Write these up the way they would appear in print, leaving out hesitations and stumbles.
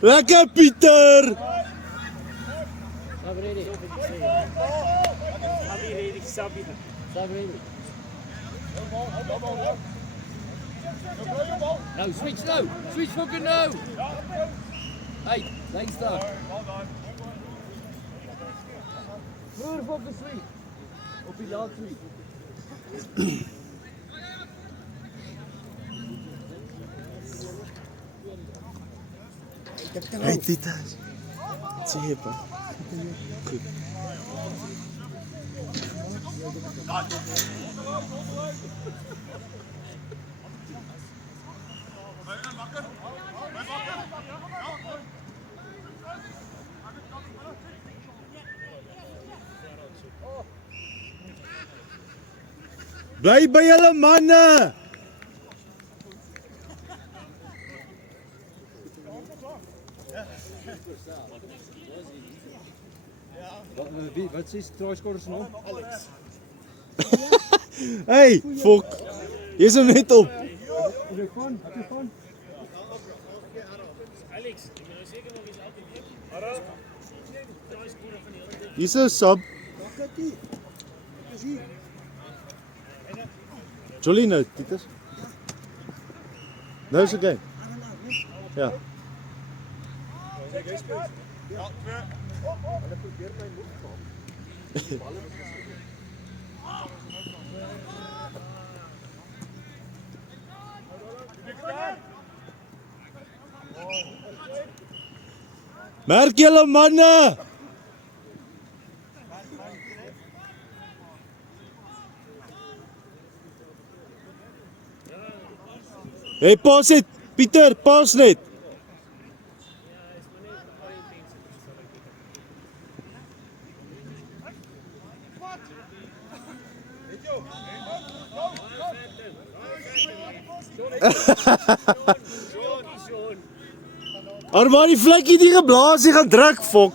Lekker Pieter! No, switch no! Switch fucking no! Hey, thanks daar. Moer fucking switch. Op die laat switch. Hey Titas. Sê pa. Goed. Bly by julle manne. Wat is try-scorers naam? Alex. Hey, fok. Jy's hom net op. Heb je van? Alex, ik ben zeker nog eens altijd hier. Hallo? Try-scorer van die hele ding. Hier's 'n sub. Jolino, Titas. Nou is oké. Ja. Merk julle manne. Hey, pas dit. Pieter, pas net. Armani vlekkie die geblaas, die gaan druk, fok.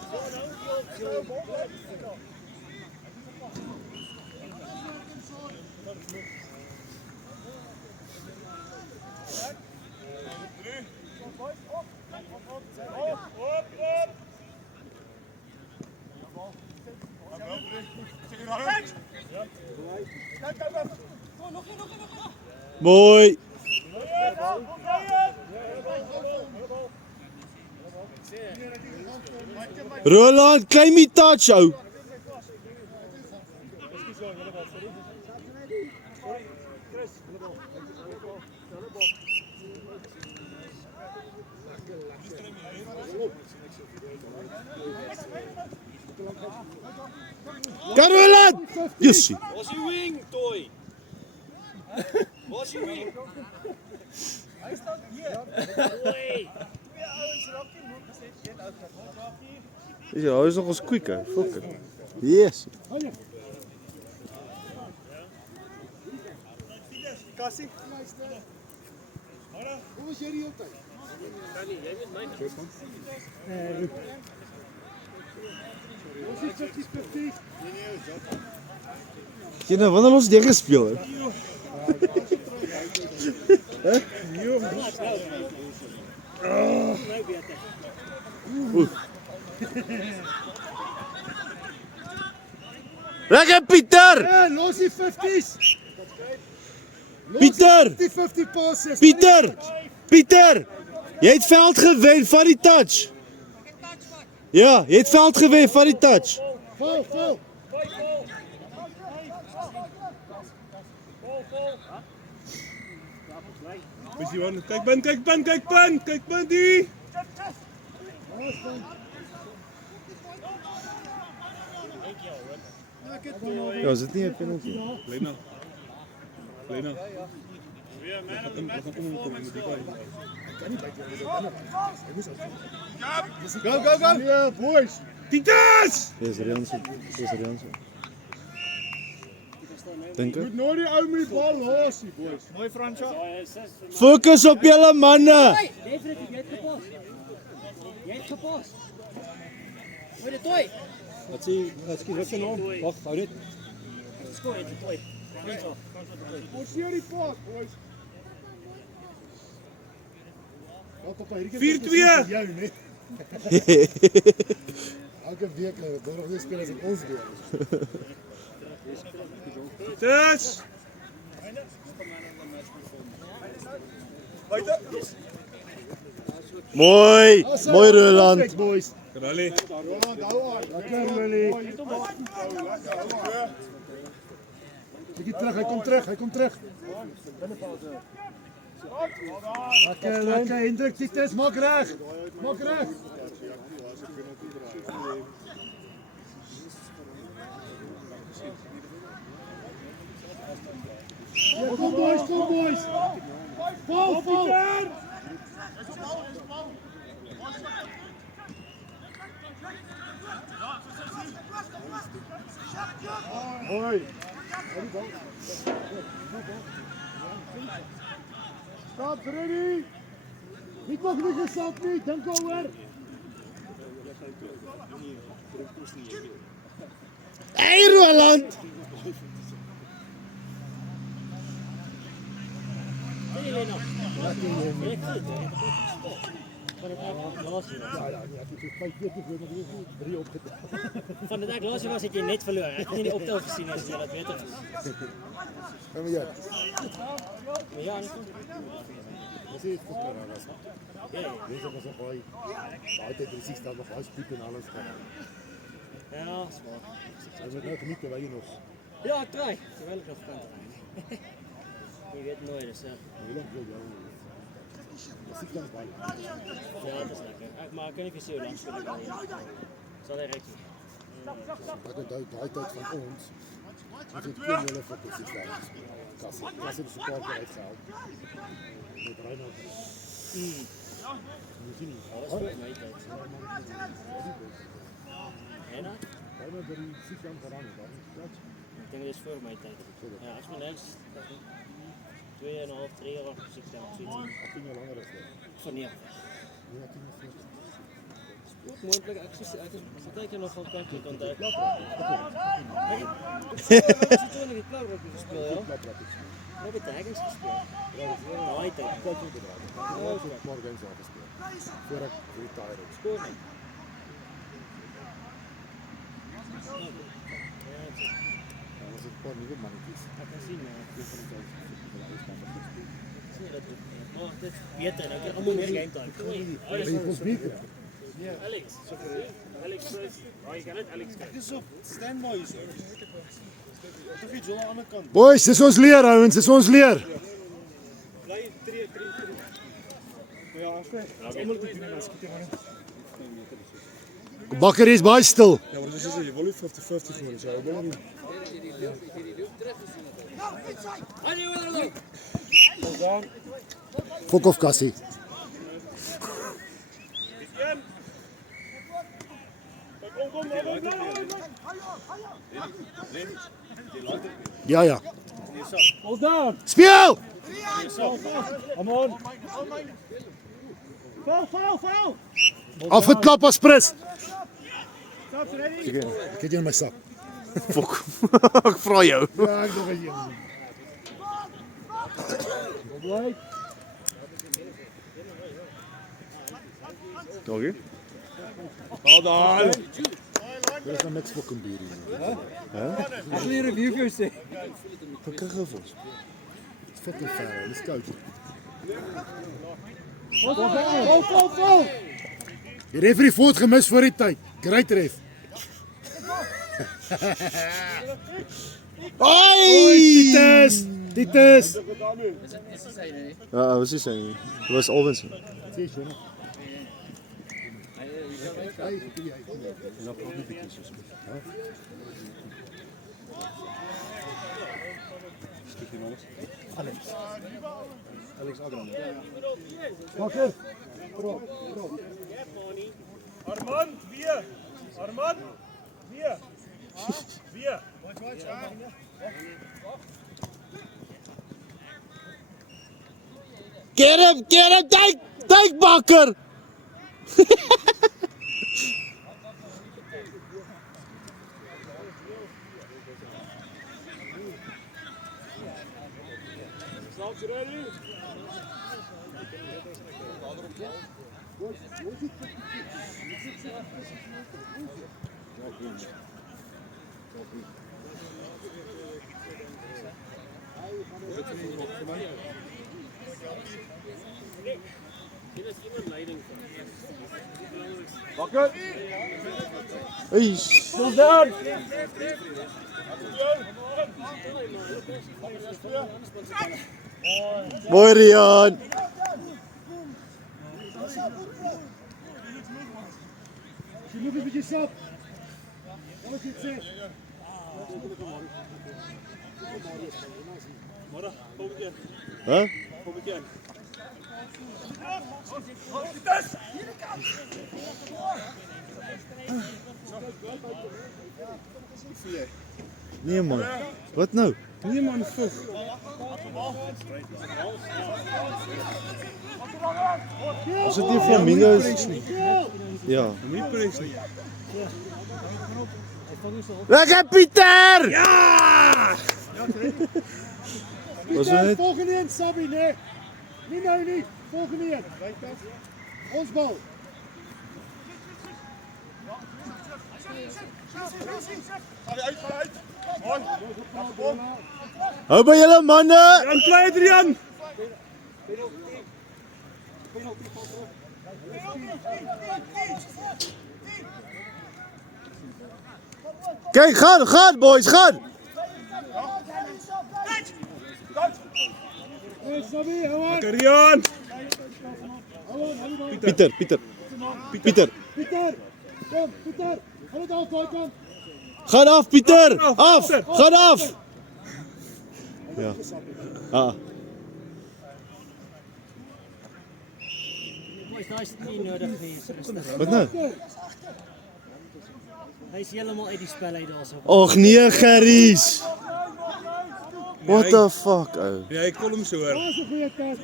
Mooi. Roland, klein my touch ou. Kan Roland! Yes. Waar is die wing, Toy? Waar is die wing? Hij staat hier. Oei. Ja, hy is nog ons quick hè. Fok. Yes. Kassie. Hoe was jij die op tijd? Danny, jij bent mijn. Was het 50-50? Jy nou, wanneer ons dit gespeel het? Hè? Nou beter. Lekker Pieter! Ja, los die 50's. Pieter! 50-50 passes. Pieter! Pieter! Jy het veld gewen van die touch. Ja, jy het veld gewen van die touch. Vol. Is die one? Kyk bin die. Ja, is dit nie 'n penalty? Lena. Go. Yeah, boys. Titas! Dis Rianse. Dink ek. Moet nooit die ou met die bal los, boys. Mooi Fransja. Fokus op julle manne. Hey, Freddy, jy het gepas. Hoor dit toe. Wat is je naam? Wacht, hou dit. Score het, gooi. Franco. Forceer die pas, boys. Wat op hierdie 4-2. jou, nee. Elke week nog weer speel as dit ons weer is. Dus. Mooi, mooi Roland. Perfect, boys. Rally. Roland, hou aan. Lekker, Willie. Bietjie terug, hy kom terug. Lekker, Hendrik, Titus, maak reg. Ja, kom boys. Vol. Hoi. Stop, ready. Niet nog niet gestapt, niet. Dink oor. Hey Roland. Van de dag laatst was ik je net verloren. Ik heb niet die optel gezien als je dat weet. Kom maar. Maar ja, niet goed. Dat is het goed maar Ja. Deze was nog mooi. Altijd precies staat nog uitspiepen en alles. Ja, dat is waar. Hij moet nou genieten, weet je nog. Ja, ik try. Terwijl ik nog kan rijden. Je weet nooit, dus ja. Dat zit langs bij. Ja, dat is lekker. Maar ik kan niet zo lang spelen. Zal hij recht doen. Dat komt uit de tijd van ons. Dat is het kinderen voor de zit daar. Kassen de supporter uitgehaald. Met Reinhard. Moet je niet. Dat was voor mij tijd. En dan? Reinhard bij die zitgang gedaan. Ik denk dat is voor mij tijd. Ja, als mijn neus 2,5, 3 jaar achter zich dan zoiets. 10 jaar langer is dat. Van ja. Ja, 10 jaar langer. Ook moeilijk acties uit. Als dat ik nog van kan je contact. Ik heb toen nog klauw op gespeeld, ja. Ik heb het eigenlijk gespeeld. Nee, tijd. Ik had het gedaan. Ik heb morgen eens afgespeeld. Voor ik retired. Scoor niet. Ja, dat is een paar nieuwe mannetjes. Ik kan zien, maar dit is beter. Ik heb allemaal meer game time. Ben je voor speaker? Alex. Alex first. Oh, je kan het Alex kijken. Is op standby zo. Toch iets aan de andere kant. Boys, dit is ons leer, ouwens. Dit is ons leer. Bly 3. Ja, oké. Dat is moeilijk te doen as ek dit maar. Bakker is baie stil. Ja, maar dis is jy wil 50-50 voor ons. Ja, ek wil nie. Fok of kassie. Kom. Ja. Hold down. Speel! Come on. Foul. Afgeklap as prins. Ek het jou in my sak. Fok. Ek vra jou. Ja, ek nog een. Dankie. Hold on. Dit is nou niks fucking bier hier. Ek wil 'n review vir jou sê. Gekkig ons. Fucking ver, dis koud. Vol. Die referee voet gemis voor die tyd. Great ref. Ai! Titus. Ja, wat is hy? Dit was Alwins. Sê jy nou? Alex Agron. Bakker. Armand, weer. Weer. Get him, take Bakker. Eish. Mooi Rian. Jy moet 'n bietjie sap. Wat jy sê? Môre, kom weer. Hè? Kom weer. Nee man. Wat nou? Nee man, vroeg. Is dit nie flamingos? Ja. Moenie pres nie. Lekker Pieter! Ja! Was dit net? Volgende een, Sabie, nee. Nie nou nie. Volgende een. Ons bal. Hou by julle manne! Jan bly Adrian. Kyk, gaan boys, gaan! Sabie, hou aan. Adrian. Pieter. Pieter, kom, Pieter. Hou dit af, daai kant. Gaan af Pieter! Af! Pieter. Gaan af! Ja. Ah. Boys, daar is nie nodig nie. Rustig. Wat nou? Hy is heeltemal uit die spel uit daarso. Och nee, Gerries. What the fuck, ou. Ja, ek kon hom so hoor. Daar's 'n goeie tas.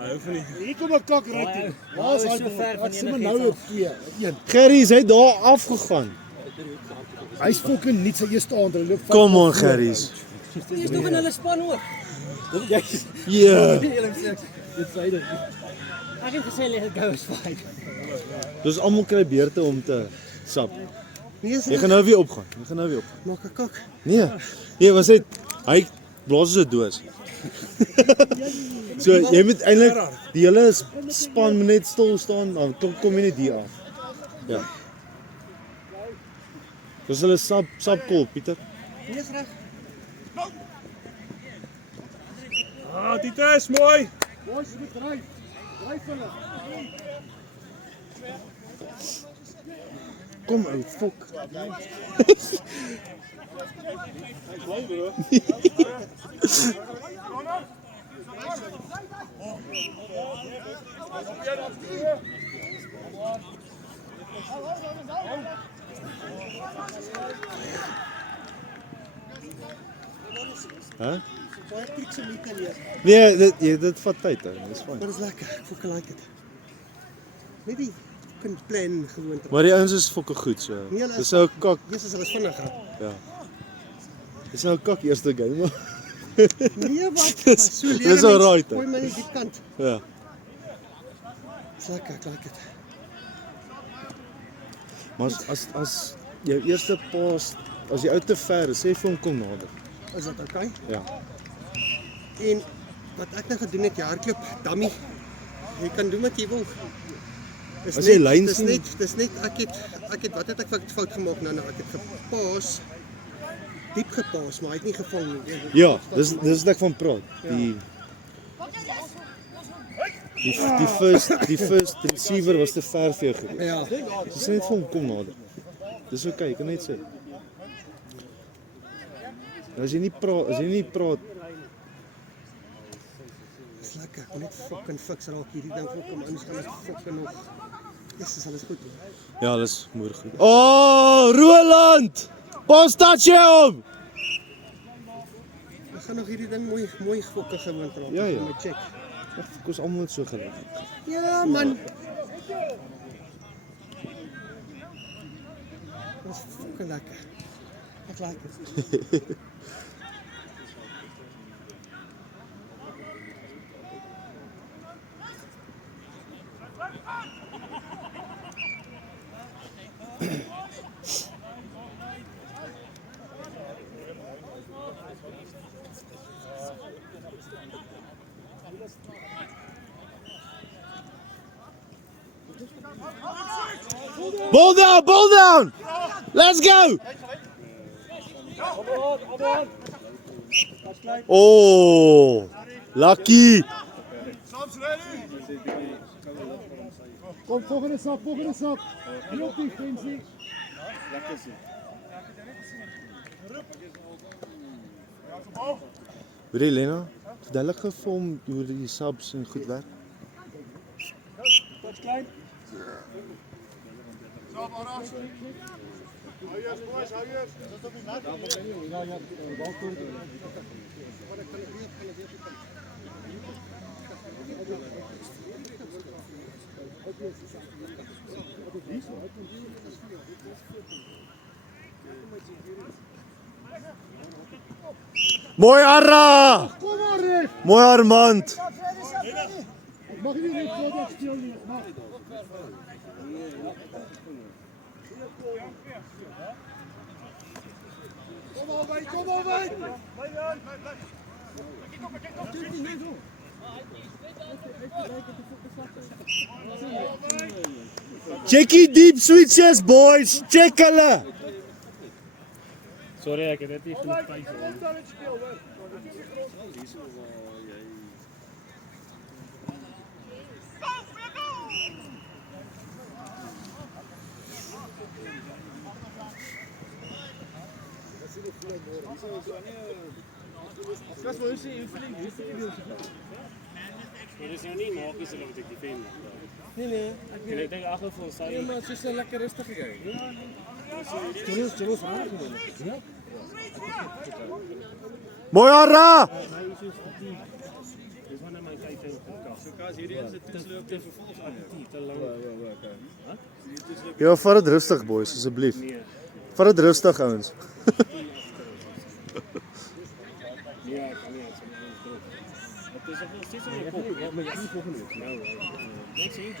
Hy hou van nie. Hier kom 'n kak ry toe. Waar's hy? so ver van Wat sê maar enigiets nou op af. 2, 1. Gerries, hy het daar afgegaan. Hy's fucking nie sy eerste aand. Hulle loop. Come on, Gerries. Jy is nog in hulle span ook. Ja. Ek het gesê let it go is fine. Dus almal kry beurte om te sap. Jy gaan nou weer opgaan. Maak 'n kak. Nee. Nee, was dit hy blaas so 'n doos. So jy moet eintlik die hele span moet net stil staan, dan kom jy net hier af. Ja. Dis hulle sap kol, Pieter. Dis reg. Ah, dit is mooi. Boys, jy moet ry. Ry vir hulle. Kom ou, fok. Hæ? Nee, dit vat tyd ou, dis fyn. Maar dat is lekker, ik fucking like it. Net die fucking plan gewoon. Maar die ouens is fokke goed so. Nee, hulle is- Dis nou 'n kak, Jezus, dat is vinniger. ja. Dis nou 'n kak eerste game. Nee, wat? Dis- So dis leren alright, mensen, hè. gooi maar niet die kant. Ja. Dat is lekker, ik like it. Maar as jou eerste pas, as jy uit te ver is, sê vir hom kom nader. Is dat oké? Ja. En wat ek nou gedoen het, jy hardloop, dummy. Jy kan doen wat jy wil. Dis As jy net- lyn dis sien- dis net wat het ek fout gemaak nou? Ek het gepaas. Diep gepaas, maar hy het nie gevang nie. Ja, dis wat ek van praat. Die first receiver was te ver vir jou gewees. Ja. Dis net vir hom kom nader. Dis oké, ek kan net sê. Nou, as jy nie praat, Dis lekker. Ek wil net fucking fiks raak hierdie ding kom anders gaan ek fucking nog. Yes, alles goed. ja, dis moeilik goed. Oh, Roland! Pas touch hom. Ek gaan nog hierdie ding mooi fucking gewoon raak. Ja, ja. Met check. Ek was almal so gerig. Ja, man. Dat is fucking lekker. Ek like it. Ball down. Let's go. Oh, lucky. Kom, volgende stap. Hier op defensie. Weet jy Lena, verduidelik gou vir hom hoe die subs en goed werk. Mooi Arra! Kom maar, Rick. Mooi Armand! Mag je niet Rick voor dat speel niet? Mag. Kom maar, Wijn. Check die deep switches boys, check hulle! Sorry, ek het net nie genoeg tyd gehad. Maar dis nou nie magies hulle wat ek defend. Nee. Ek dink agter vir ons sal. Ja, maar het is so lekker rustig gegaan. Jules raar geworden. Ja? Mooi Arra! Dis wanneer my tyd in gekas. So kas hierdie is 'n toetsloop te vervolg aan. Te lank. Ja, vat dit rustig boys, asseblief. Nee. Vat dit rustig ouens. Ja, kan nie. Het is nog steeds in die kop. Maar jy het volgende week. Nou, niks hier.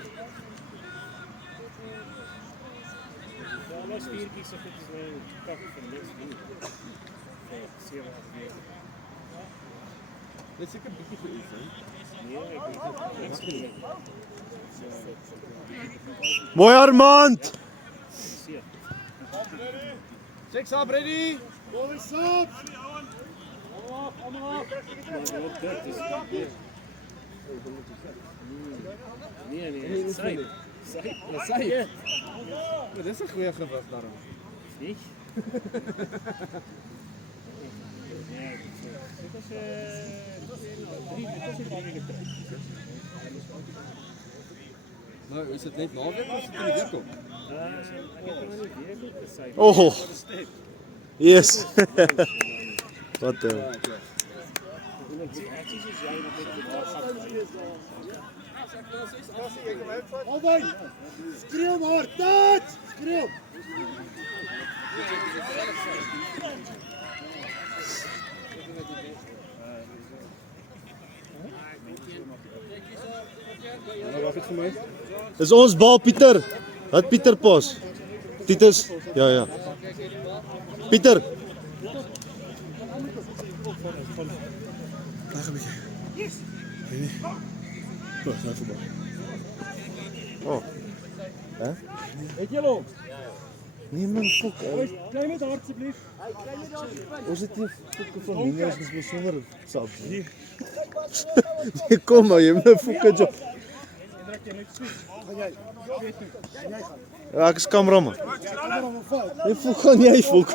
Ja, maar spiertjies so goed is my kak vir niks doen. Sewe weer. Dit is seker 'n bietjie vir u, hè? Nee, ek weet niks doen. Mooi Armand! Six up, ready? Kom eens op. Nee, sy. Maar dis 'n goeie gewig daarom. Nee. Nee, dit is 3 Nou, is dit net naweek of is dit in die week kom? ek het nou nie weer gesê. Oh! Yes! Wat Ek sien soos jy net daar gaan. Albei. Skreeu maar, tat! Skreeu. Wag dit vir my. Dis ons bal Pieter. Wat Pieter pos? Titus. Ja. Pieter. Wag 'n bietjie. Yes. Goed, nou verby. Oh. Hè? Het julle hom? Nee man, fok. Kry net hard asseblief. Ons het nie fokke van Ninias is besonder sap. Nee, kom maar, jy moet 'n fokke job. Ja, ek is kameraman. Jy fok gaan jy fok.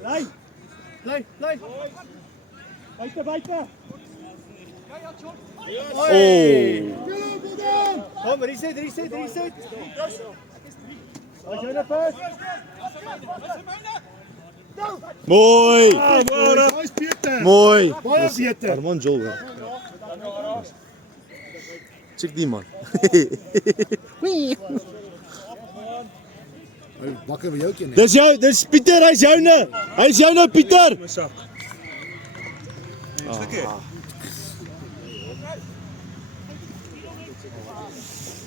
Bly. Buite. Oh. Kom, reset. As jy net pas. Mooi. Hy's beter. Mooi. Baie beter. Armand Joel. Check die man. Bakker vir jou keer net. Dis Pieter, hy's joune. Hy's joune Pieter.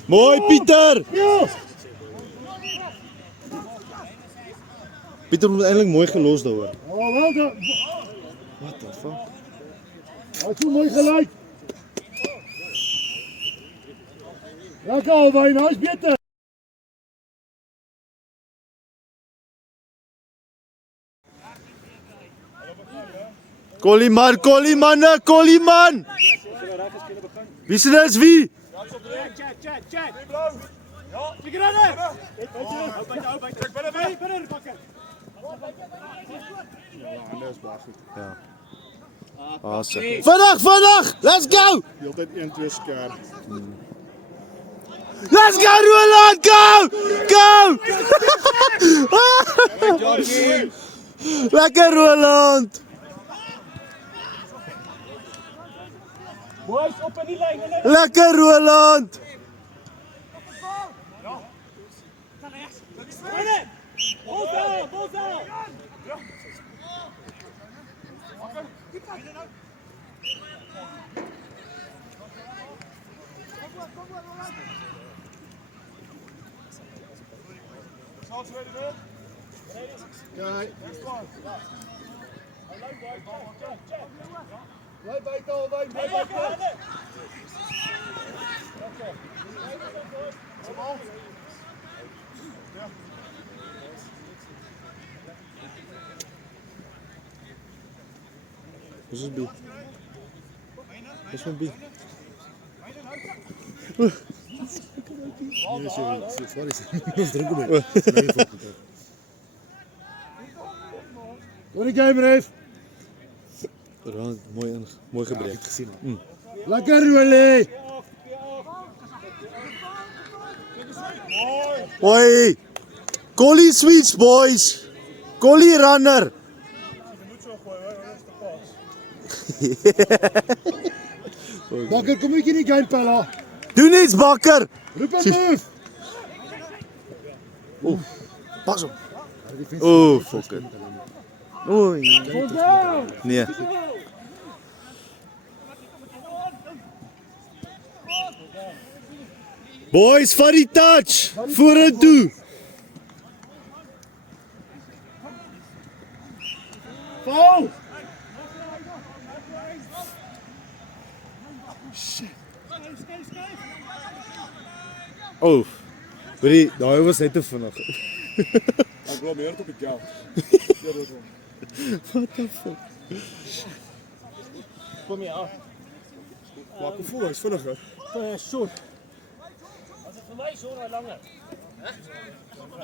Mooi Pieter. Pieter moet eintlik mooi gelos daaroor. Oh, wel dan. What the fuck? Hy's so mooi gelyk. Lekker albei, hy's beter. Collie man, collie man. Wie is dit wie? Chat. Ja, ik rennen. Hou bij. Trek binnen, pakken. Ja, dat is baas goed. Ja. Awesome. Vandag, let's go. Die altijd 1-2 skeer. Let's go Roland, go. Lekker Roland. Boys, op in die lijn. Lekker Roland. Bol daar. Wat is B? Wat is van B? Wat die game heeft. Mooi gebruikt. Lekker Roelie. Hoi. Collie sweets boys. Collie runner. Bakker, kom ik in die game pella. Doe iets Bakker. Roep hem move. Pas op. Oh, fuck it. Oei. Nee. Boys, vat die touch. Vorentoe. Foul. Oh. Hoorie, daai was net te vinnig. Ik wil meer op die kou. What the fuck? Kom je af. Maak hem vol, hij is vinniger. Short. Als het voor mij is, hoor hij langer.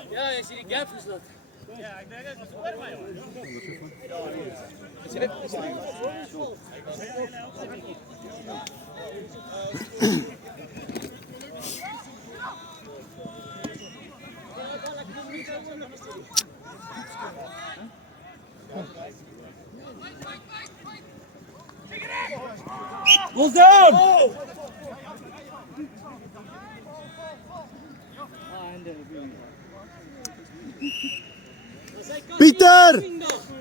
Ja, je ziet die gap gesloten. Ja, ik denk dat het voor mij hoor. Goes down!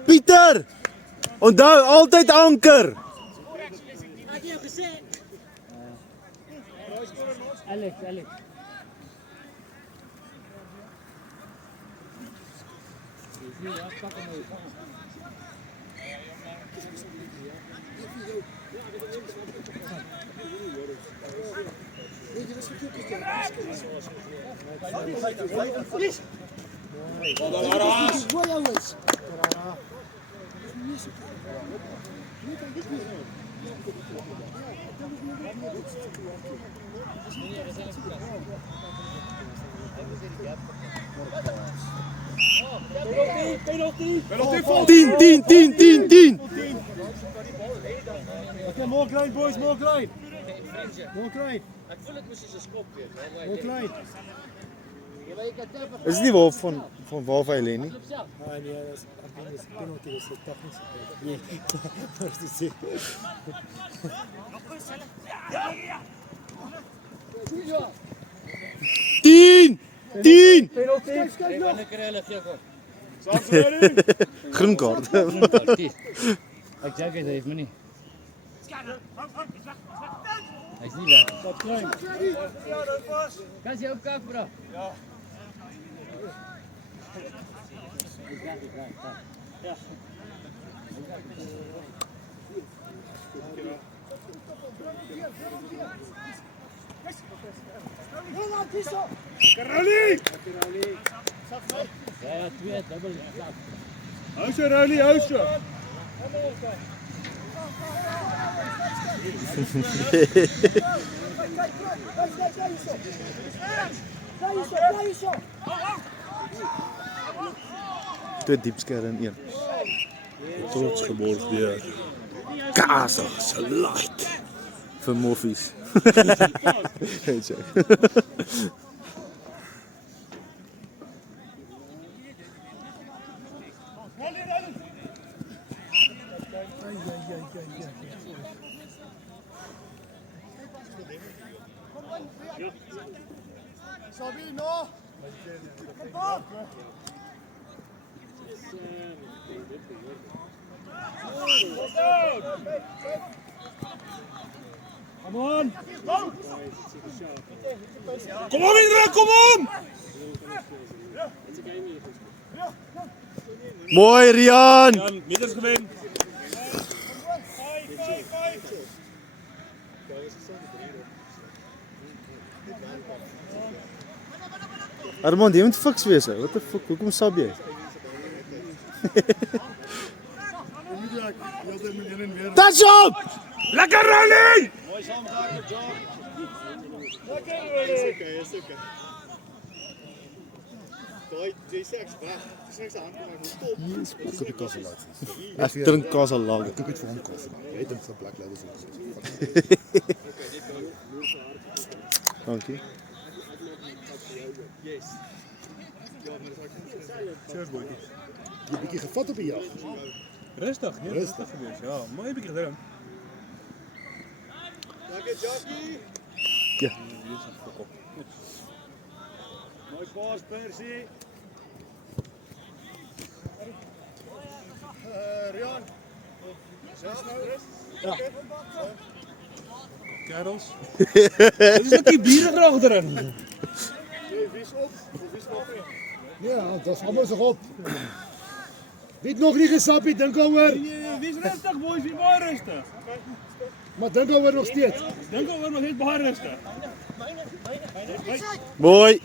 Pieter! Onthou, altyd anker! Alex. Tien! Okay, more grind boys, more grind. More grind. Ik voel het misschien zijn kop weer. More grind. Is dit nie waar van waar hy lê nie? Nee, dat is penalty, dat is technisch. Nee, dat is te Tien! Lekker heel erg, Jacob. Groen kaart. Ik zeg het, hij heeft me niet. Hij is niet weg. Kan je ook kijken, bro? Ja. Ja, twee, dubbel. Huisje, Rowley, huisje. Twee diepsker in een. Trots geborg deur. Kasig, salat. Vir moffies. Weet jy. Sabino! Come on! Kom op Indra, kom op! Mooi Rian! Jan, meters gewen. Armand, jy moet fiks wees. Wat die fuck? Hoekom sab jy? Touch up! Lekker rally! Mooi saamgewerk, job. Lekker, Is oké. Daai JC ek's weg. Dis niks aan maar stop. Ek het die kasse laat. Ek drink kaas al lank. Ek het vir hom kasse. Jy dink vir Black Label so. Dankie. Yes. Cheers boy. Jy bietjie gevat op die jag. Rustig, nee, Rustig gewees. Ja, mooi bietjie gedrink. Lekker Jackie. Ja. Mooi paas, Persie. Rian. Self nou rus. Kerels. Dit is net die bier graag erin. Wie's op? Ja, dat is allemaal zo op. Wie het nog niet gesappie, denk alweer. Wees rustig, boys, wie baie rustig. Maar denk alweer nog steeds. Dink oor nog net baie rustig. Mooi.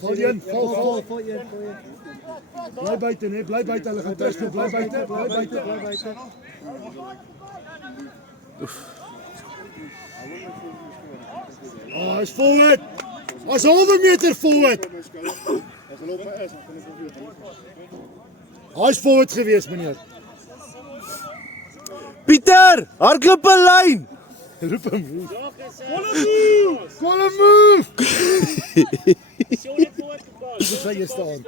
Val je, val. Blijf buiten, hè, blijf buiten. Hulle gaan thuis toe, blijf buiten. Oh, hij is forward. Hij is 100 meter forward. Hij is forward geweest, meneer. Pieter, hardloop 'n lyn. Roep hem. Call a move. Dis waar jy staan.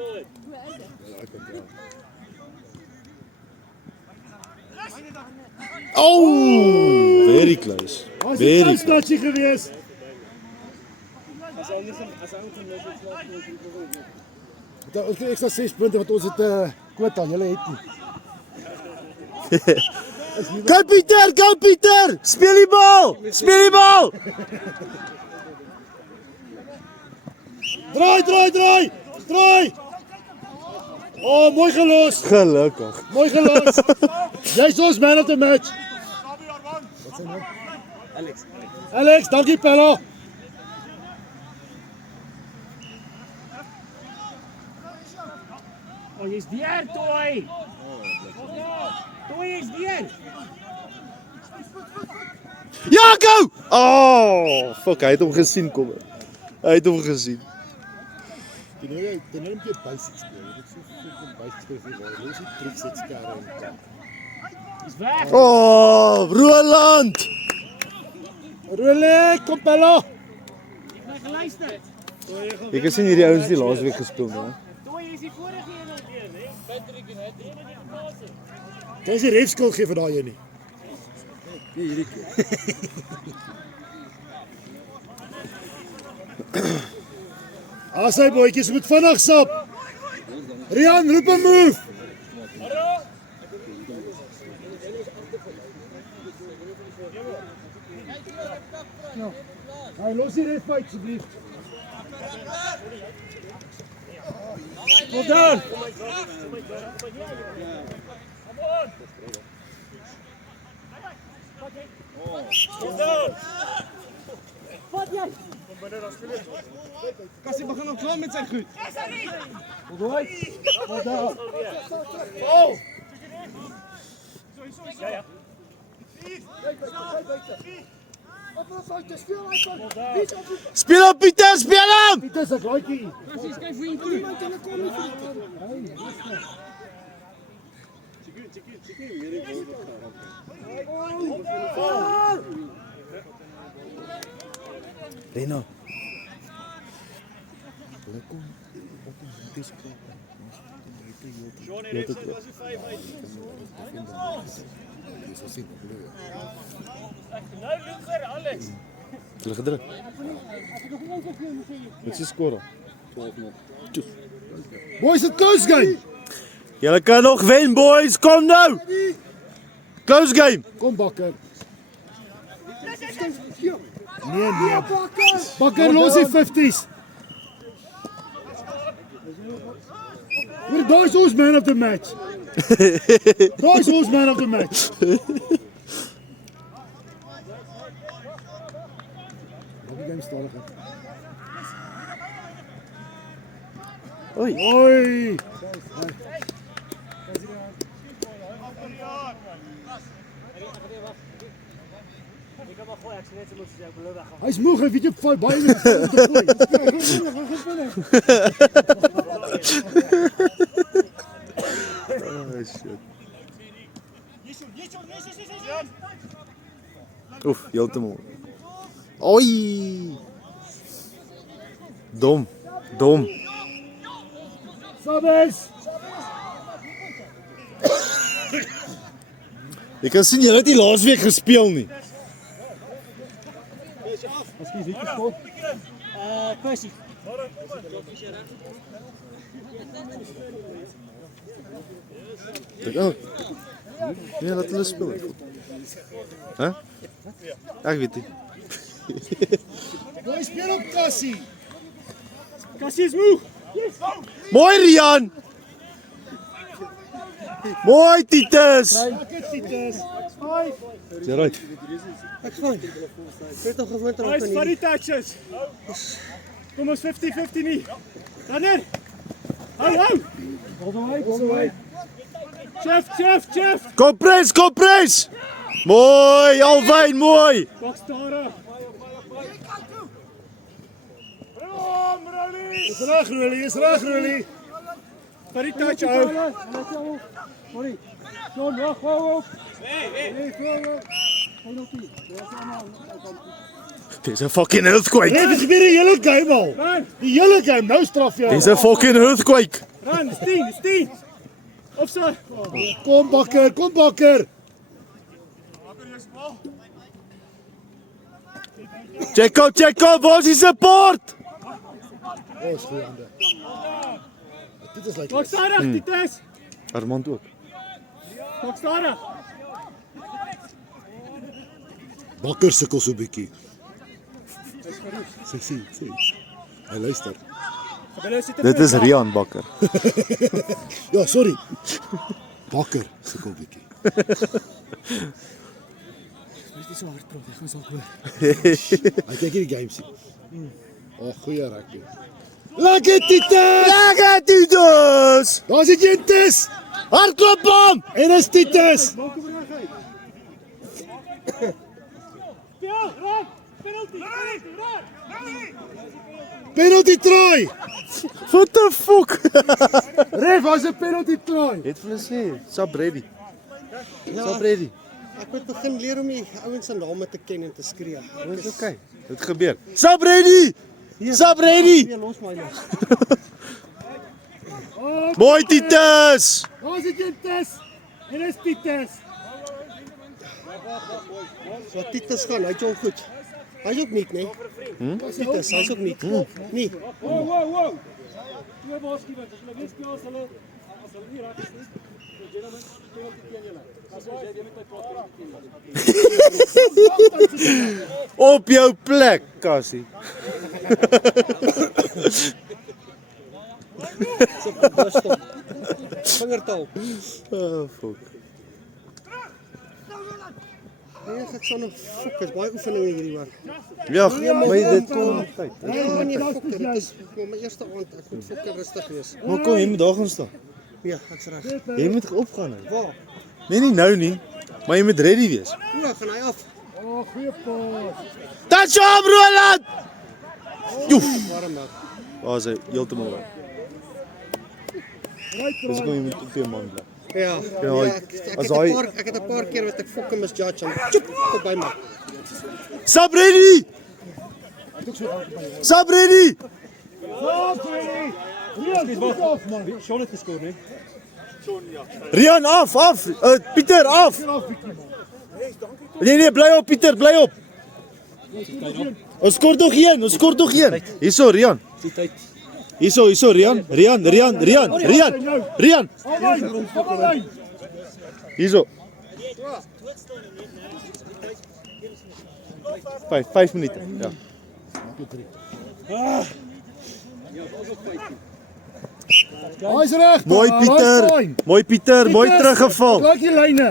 Oh, very close. Hij is Very een close. touchie geweest. Ons kry extra 6 punte want ons het quota, julle het nie. Go Pieter! Speel die bal! Draai! Oh, mooi gelos. Gelukkig. Mooi gelos. Jy is ons man of the match. Wat sê nou? Alex, dankie Pella. Oh, jy's deur, Toy. Toy is deur. Ja, go! Oh, fuck, hy het hom gesien kom. Hy het hom gesien. Dan neem jy basic speel. Dit is so basic speel vir waar. Dis die tricks het skerm. Dis weg. Oh, Roland! Rolle, kom Pella. Ek het geluister. Ek het sien hierdie ouens die laas week gespeel, né? Toy is die vorige een alweer, hè? Patrick en hy het die fase. Dis die ref skuld gee vir daai een nie. Nee, hierdie keer. Asai boetjies moet vinnig sap. Rian, roep 'n move. Hy los die ref uit asseblief. Well done. Well done. Kassie begin al klaar met sy goed. Speel op Pieter, speel hom! Dit is 'n laaitjie. Reno. Dis is sien. Nou Luger, Alex. Hulle gedruk. Wat is skore? Boys, it's close game. Julle kan nog wen, boys. Kom nou. Close game. Kom Bakker. Nee. Bakker los die 50s. Daai's ons man of the match. Daai's ons man of the match. Die game stadiger. Oei. Hy's moeg, hy weet jy val baie met te gooi. Oh shit. Oef, heeltemal. Oei. Dom. Sabes. Jy kan sien jy het nie laasweek gespeel nie. Percy. Ek ook. Nee, laat hulle speel. Hæ? Ek weet nie. Boys, speel op Cassie. Cassie is moeg. Mooi Rian. Mooi Titus. Lekker Titus. Jy right. Ek fyn. Ek het al gewoond raak Nice aan funny hierdie. touches. Kom ons 50-50 nie. Danner. Hou. Kom. Chef. Kom pres. Mooi, Alwyn, mooi. Box daar. Is reg, Rolly. Funny touch ou. Dis 'n fucking earthquake. Nee, dit gebeur die hele game al. Die hele game, nou straf jy. Dis 'n fucking earthquake. Run, is 10. Offside. Kom Bakker. Check, waar is die support? Ons goeie hande. Dit is Box lekker. daar, Titus. Armand ook. Box daar. Bakker sukkel so bietjie. Sê. Hy luister. Dit is Rian Bakker. Ja, sorry. Bakker sukkel bietjie. Dis nie so hard praat, ek gaan sal hoor. Hy kyk hierdie game sien. Goeie rugby. Lekker Titus. Daar's die Titus. Hardloop hom. En is Titus. Penalty try. What the fuck? Ref, was 'n penalty try. Het hulle sê, Sabredi. Ek moet begin leer om die ouens se name te ken en te skree. Dis okay. Dit gebeur. Sabredi. Nee, los my nou. Mooi Titus. Daar's die Titus. En is Titus. So Titus gaan, hy's jong goed. Hy's ook nie, nee. Titus, hy's ook nie. Nee. Wow. Twee waarskuwings, as hulle weer speel as hulle nie reg is nie. Gentlemen, penalty teen julle. As jy weer met my praat teen julle. Op jou plek, Cassie. Vingertaal. Oh fuck. Nee, ek sal nog fok, is baie oefeninge hierdie man. Ja, maar dit kom tyd. Nee, maar nie fok, dit is my eerste aand, ek moet fok en rustig wees. Maar kom, jy moet daar gaan staan. Ja, ek's reg. Jy moet opgaan. Hè. Waar? Nee, nie nou nie, maar jy moet ready wees. Ja, gaan hy af. Touch hom, Roland! Joef! Warm dat. Waar is hy? Heeltemal weg. Dis kom jy moet op jou man bly. Ja, Ja, ek as het hy- 'n paar keer wat ek fokke misjudge en tjoep, verby my. Sub ready! Sub ready! Sean het geskoor, nee. Rian af, af! Pieter af! Nee, bly op Pieter, bly op. Ons skort nog een. Hierso Rian. Hierso Rian. Rian. Hierso. 5 minute. Ja. Hy is reg. Mooi Pieter, mooi teruggeval. Kyk die lyne.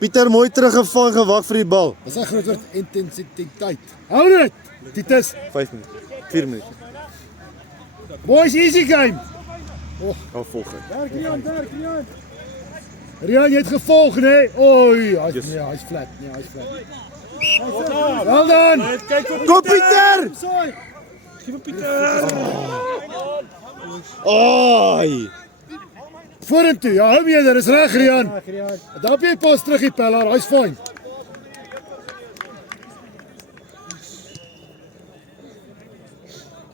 Pieter mooi teruggeval, gewag vir die bal. Dis 'n groter intensiteit. Hou dit. Dit is 5 minute. 4 minute. boys easy game. Gaan volg. Rian, jy het gevolg, né? Nee? Oei, hy's Yes. nee, hy's flat. Nee, hy's flat. Wel dan. Kom Pieter! Ai! Vorentoe. Ja, hou mee, dit is reg, Rian. Dan jy pas terug die pellaar, hy's fine.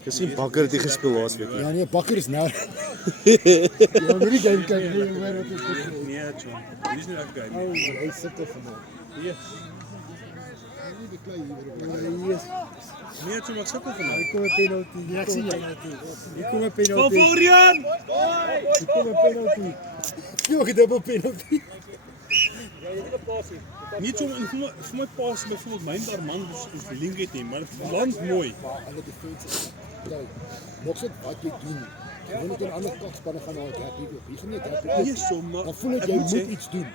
Ek sien Bakker het hy gespeel laasweek. Ja nee, Bakker is nou. Ja, moet die game kyk, nee, hoor wat is dit? Nee, John. Dit is nie reg game. Hy sit te vandag. Nee, John, ek sukkel vandag. Hier kom 'n penalty. Ja, ek sien jou. Hier kom 'n Val penalty. voor Rian! Hier kom 'n penalty. Jy het 'n dubbel penalty. Nie John, vir my pas byvoorbeeld myn Armand is link het nie, maar land mooi. Hulle defensie. Nou, mos dit wat jy doen. Jy moet 'n ander kokspanne gaan haal, gap hier. Hier gaan nie gap Nee, hier. so maar Dan voel ek ek jy moet moet sê, iets doen.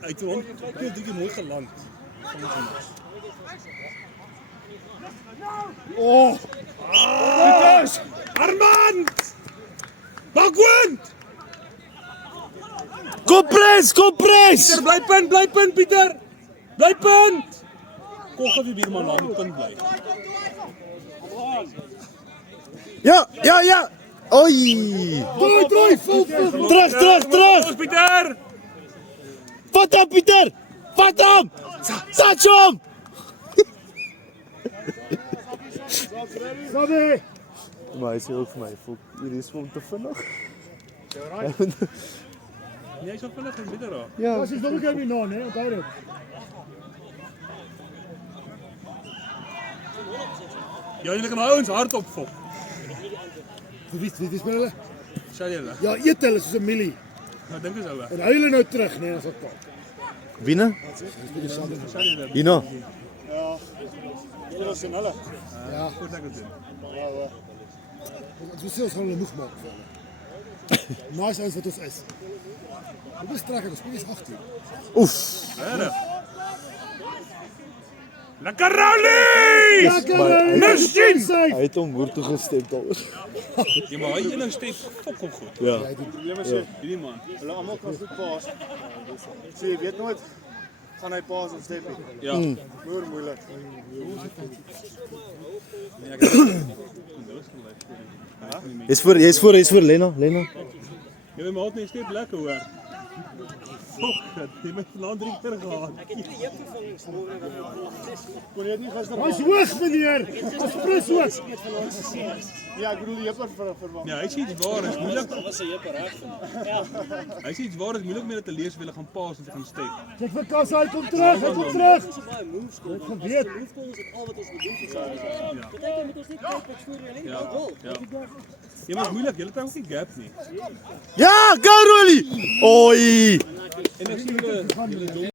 Uit rond, ek het 3 keer mooi geland. Oh, Pieters! Armand! Bakwind! Kom pres! Pieter, bly punt, Pieter! Bly punt! Kom gou weer man aan die punt bly. Ja! Oei! draai, vol. Terug! Pieter! Vat hom Pieter! Vat hom! Touch hom! Sabe. Maar hy sê ook vir my, hier is hom te vinnig. Nee, hy sal vinnig en beter raak. Ja. As jy nog 'n game nou, né? Onthou dit. Ja, julle kan ouens hard opvop. Wie speel hulle? Sal julle. Ja, eet hulle soos 'n milie. Wat dink jy ouwe? En hy hulle nou terug, né, as wat pa. Wiene? Sal julle. Hierna. Ja. Goed lekker doen. Ons sê ons gaan hulle moeg maak vir hulle. Nice ouens wat ons is. Hoe bestrek ek, ons speel is 18. Oef! Regtig. Lekker Rowley! Machine! Hy het hom hoor toe gestem al. Ja, maar hy ene steek fokol goed. Ja. Hierdie man. Hulle almal kan goed paas. So jy weet nooit gaan hy paas of step nie. Ja. Moer moeilik. Nee, ek het doos gelyk. Jy's voor Lena. Jy weet maar net steek lekker hoor. Fok, jy het vanaand 3 keer gehad. Kon jy nie gister Hy's hoog, meneer. Ons prins hoog. Ja, ek bedoel die hipper verwag. Ja, hy sê iets waar is moeilik. Was hy heuper reg? Ja. Hy sê iets waar is moeilik om dit te lees of jy gaan paas of jy gaan steek. Kyk vir Kas, hy kom terug. Ek geweet. Ja. Jy moet moeilik, jy het ook nie gap nie. Ja, go Rolly! Oi! En ek sien julle